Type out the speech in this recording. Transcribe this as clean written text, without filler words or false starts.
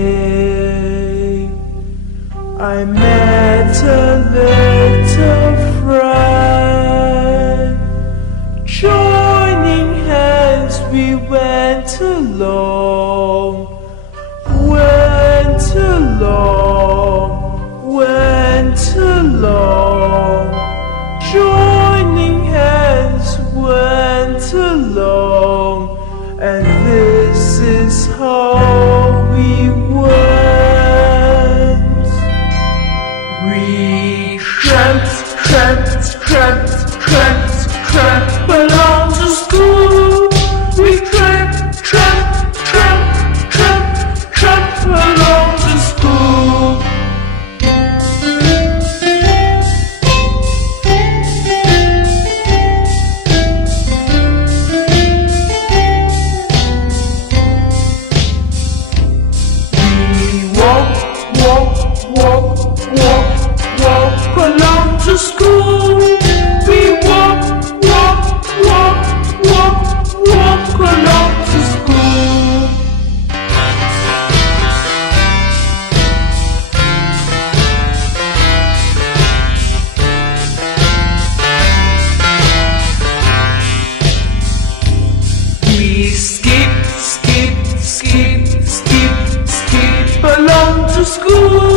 day I met a little friend. Joining hands we went along, went along, went along. Joining hands went along, and this is how we went. We tramped, tramped, tramped, tramped, tramped along to school. We tramped, tramped, tramped, tramped, tramped along to school. Walk along to school. We walk along to school. We skip along to school.